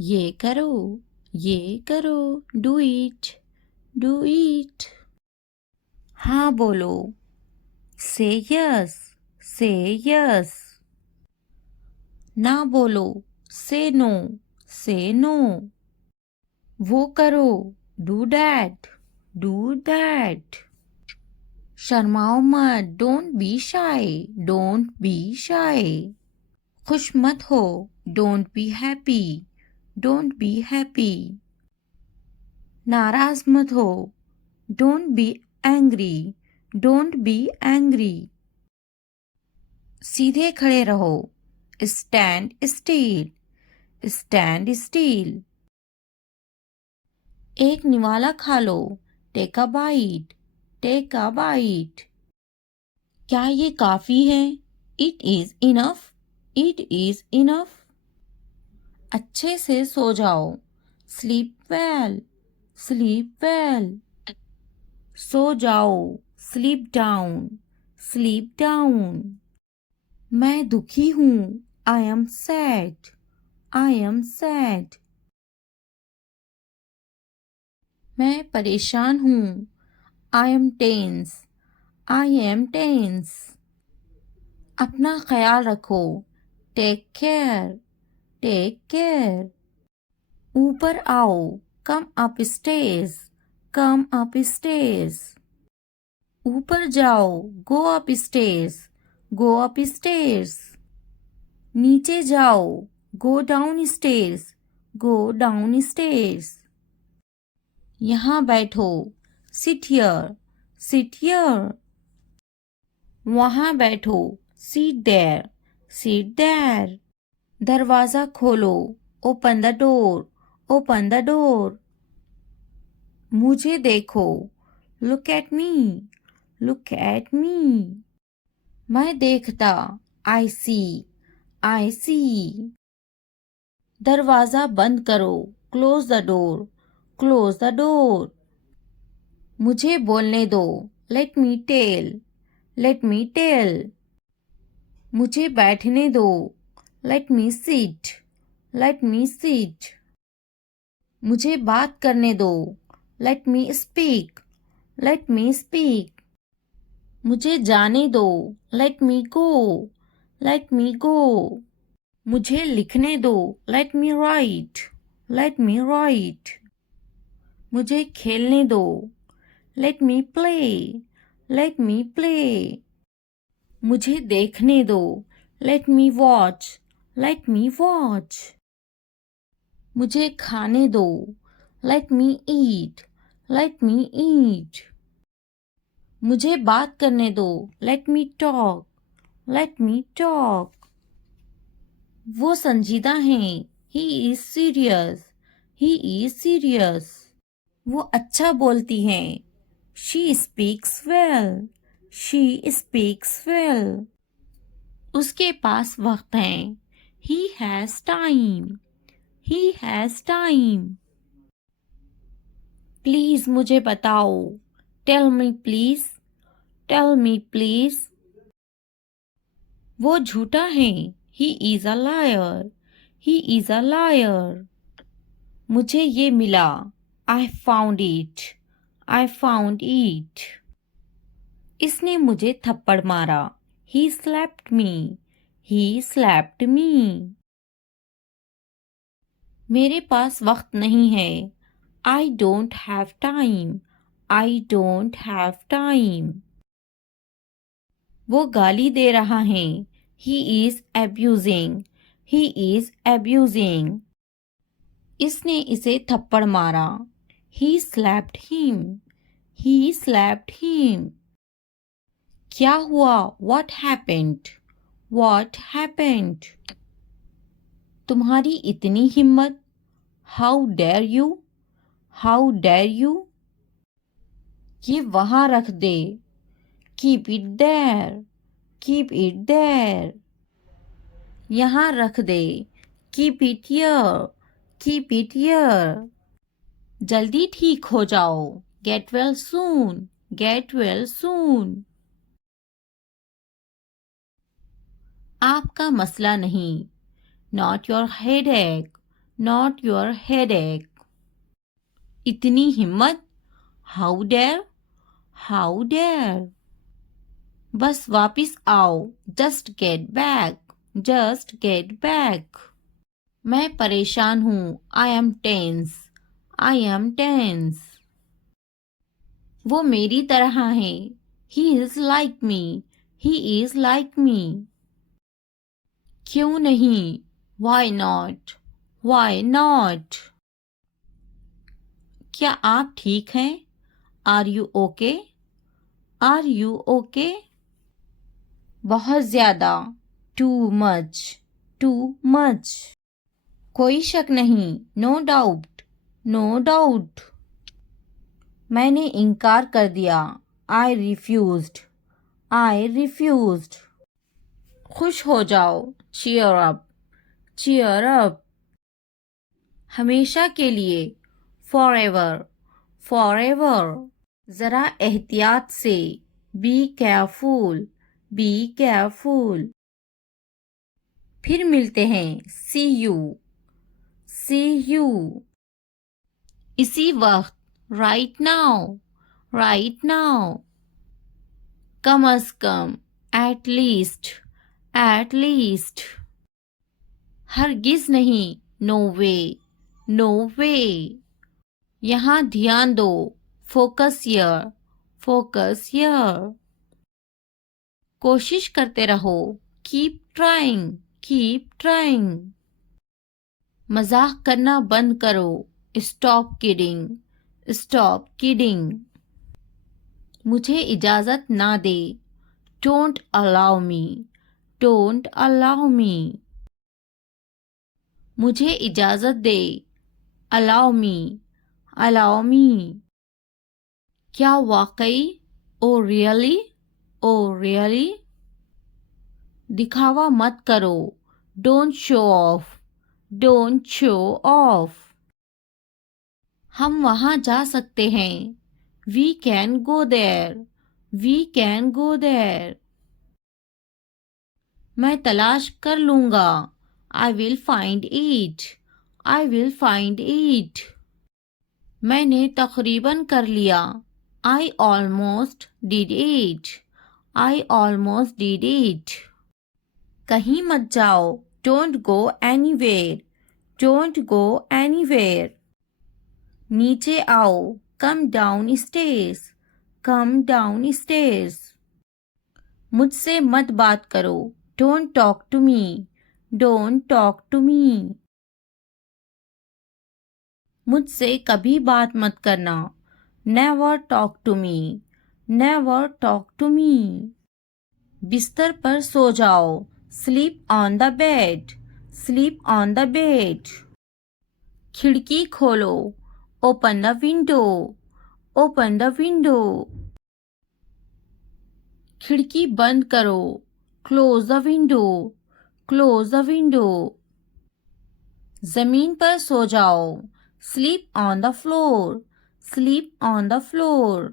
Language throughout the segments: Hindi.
ये करो, ये करो, डू इट, डू इट। हाँ बोलो, से यस, से यस। ना बोलो, से नो, से नो। वो करो, डू दैट, डू दैट। शर्माओ मत, don't be shy, don't be shy. खुश मत हो, don't be happy, don't be happy. नाराज मत हो, don't be angry, don't be angry. सीधे खड़े रहो, स्टैंड स्टील, स्टैंड स्टील। एक निवाला खा लो, take a bite, take a bite. क्या ये काफी है? It is enough, it is enough. अच्छे से सो जाओ, स्लीप वेल, स्लीप वेल। सो जाओ, स्लीप डाउन, स्लीप डाउन। मैं दुखी हूँ, I am sad, I am sad. मैं परेशान हूँ, I am tense, I am tense. अपना ख्याल रखो, टेक केयर, टेक केयर। ऊपर आओ, come up stage, come up stage. ऊपर जाओ, go up stage, go up stage. नीचे जाओ, go down stage, go down stage. यहाँ बैठो, सिट हियर, सिट हियर। वहाँ बैठो, सीट देयर, सीट देयर। दरवाज़ा खोलो, open the door, open the door. मुझे देखो, look at me, look at me. मैं देखता, आई सी, आई सी। दरवाज़ा बंद करो, close the door, close the door. मुझे बोलने दो, let me tell, let me tell. मुझे बैठने दो, let me sit, let me sit. मुझे बात करने दो, let me speak, let me speak. मुझे जाने दो, लेट मी गो, लेट मी गो। मुझे लिखने दो, लेट मी राइट, लेट मी राइट। मुझे खेलने दो, लेट मी प्ले, लेट मी प्ले। मुझे देखने दो, लेट मी वॉच, लेट मी वॉच। मुझे खाने दो, लेट मी ईट, लेट मी ईट। मुझे बात करने दो, let me talk, let me talk. वो संजीदा हैं, he is serious, he is serious. वो अच्छा बोलती हैं, she speaks well, she speaks well. उसके पास वक्त है, he has time, he has time. Please मुझे बताओ, tell me please, tell me please. वो झूठा है, he is a liar, he is a liar. मुझे ये मिला, I found it, I found it. इसने मुझे थप्पड़ मारा, he slapped me, he slapped मी। मेरे पास वक्त नहीं है, I don't have time, I don't have time. वो गाली दे रहा है, he is abusing, he is abusing. इसने इसे थप्पड़ मारा, he slapped him, he slapped him. क्या हुआ, व्हाट हैपेंड, व्हाट हैपेंड। तुम्हारी इतनी हिम्मत, how dare you, how dare you. ये वहां रख दे, keep it there, keep it there. यहाँ रख दे, keep it here, keep it here. जल्दी ठीक हो जाओ, get well soon, get well soon. आपका मसला नहीं, not your headache, not your headache. इतनी हिम्मत, how dare, how dare. बस वापिस आओ, just get back, just get back. मैं परेशान हूँ, I am tense, I am tense. वो मेरी तरह है, he is like me, he is like me. क्यों नहीं, why not, why not. क्या आप ठीक हैं, are you okay, are you okay. बहुत ज़्यादा, too much, too much. कोई शक नहीं, no doubt, no doubt. मैंने इनकार कर दिया, I refused, I refused. खुश हो जाओ, cheer up, cheer up. हमेशा के लिए, forever, forever. ज़रा एहतियात से, be careful, be careful. फिर मिलते हैं, see you, see you. इसी वक्त, right now, right now. Come a come, at least, at least. हरगिज नहीं, no way, no way. यहाँ ध्यान दो, focus here, focus here. कोशिश करते रहो, keep trying, keep trying. मजाक करना बंद करो, stop kidding, stop kidding. मुझे इजाज़त ना दे, don't allow me, don't allow me. मुझे इजाज़त दे, allow me, allow me. क्या वाकई, oh really, oh really. दिखावा मत करो, don't show off, don't show off. हम वहाँ जा सकते हैं, we can go there, we can go there. मैं तलाश कर लूँगा, I will find it, I will find it. मैंने तकरीबन कर लिया, I almost did it, I almost did it. कहीं मत जाओ, don't go anywhere, don't go anywhere. नीचे आओ, come down stairs, come down stairs. मुझसे मत बात करो, don't talk to me, don't talk to me. मुझसे कभी बात मत करना, never talk to me, never talk to me. बिस्तर पर सो जाओ, sleep on the bed, sleep on the bed. खिड़की खोलो, open the window, open the window. खिड़की बंद करो, close the window, close the window. ज़मीन पर सो जाओ, sleep on the floor, sleep on the floor.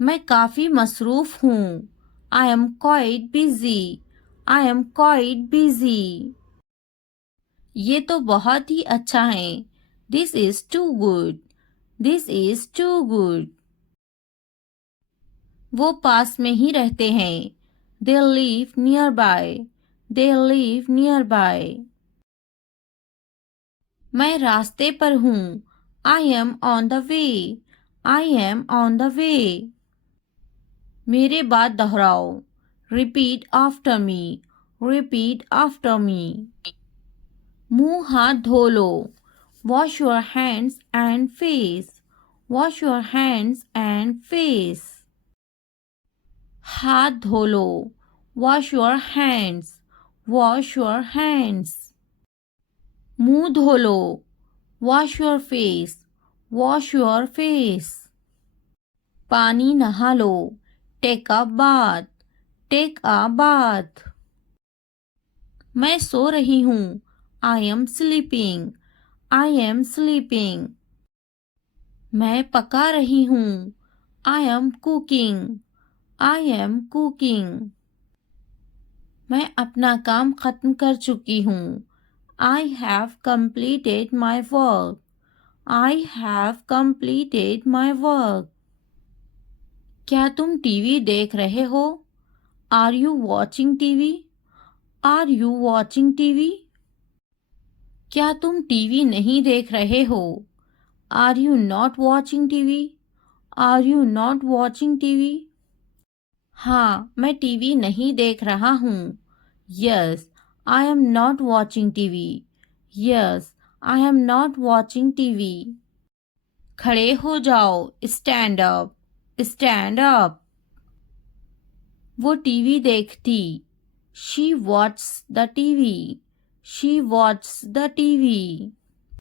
मैं काफ़ी मसरूफ़ हूँ, I am quite busy, I am quite busy. ये तो बहुत ही अच्छा है, this is too good, this is too good. वो पास में ही रहते हैं, they live nearby, they live nearby. मैं रास्ते पर हूँ, I am on the way, I am on the way. मेरे बाद दोहराओ, repeat after me, repeat after me. मुंह हाथ धो लो, wash your hands and face, wash your hands and face. हाथ धो लो, wash your hands, wash your hands. मुंह धो लो, wash your face, wash your face. पानी नहा लो, take a bath, take a bath. मैं सो रही हूँ, I am sleeping, I am sleeping. मैं पका रही हूँ, I am cooking, I am cooking. मैं अपना काम खत्म कर चुकी हूँ, I have completed my work. I have completed my work. क्या तुम टीवी देख रहे हो? Are you watching TV? Are you watching TV? क्या तुम टीवी नहीं देख रहे हो? Are you not watching TV? Are you not watching TV? हाँ, मैं टीवी नहीं देख रहा हूँ. Yes, I am not watching TV. Yes, I am not watching TV. खड़े हो जाओ. Stand up. Stand up. वो टीवी देखती. She watches the TV. She watches the TV.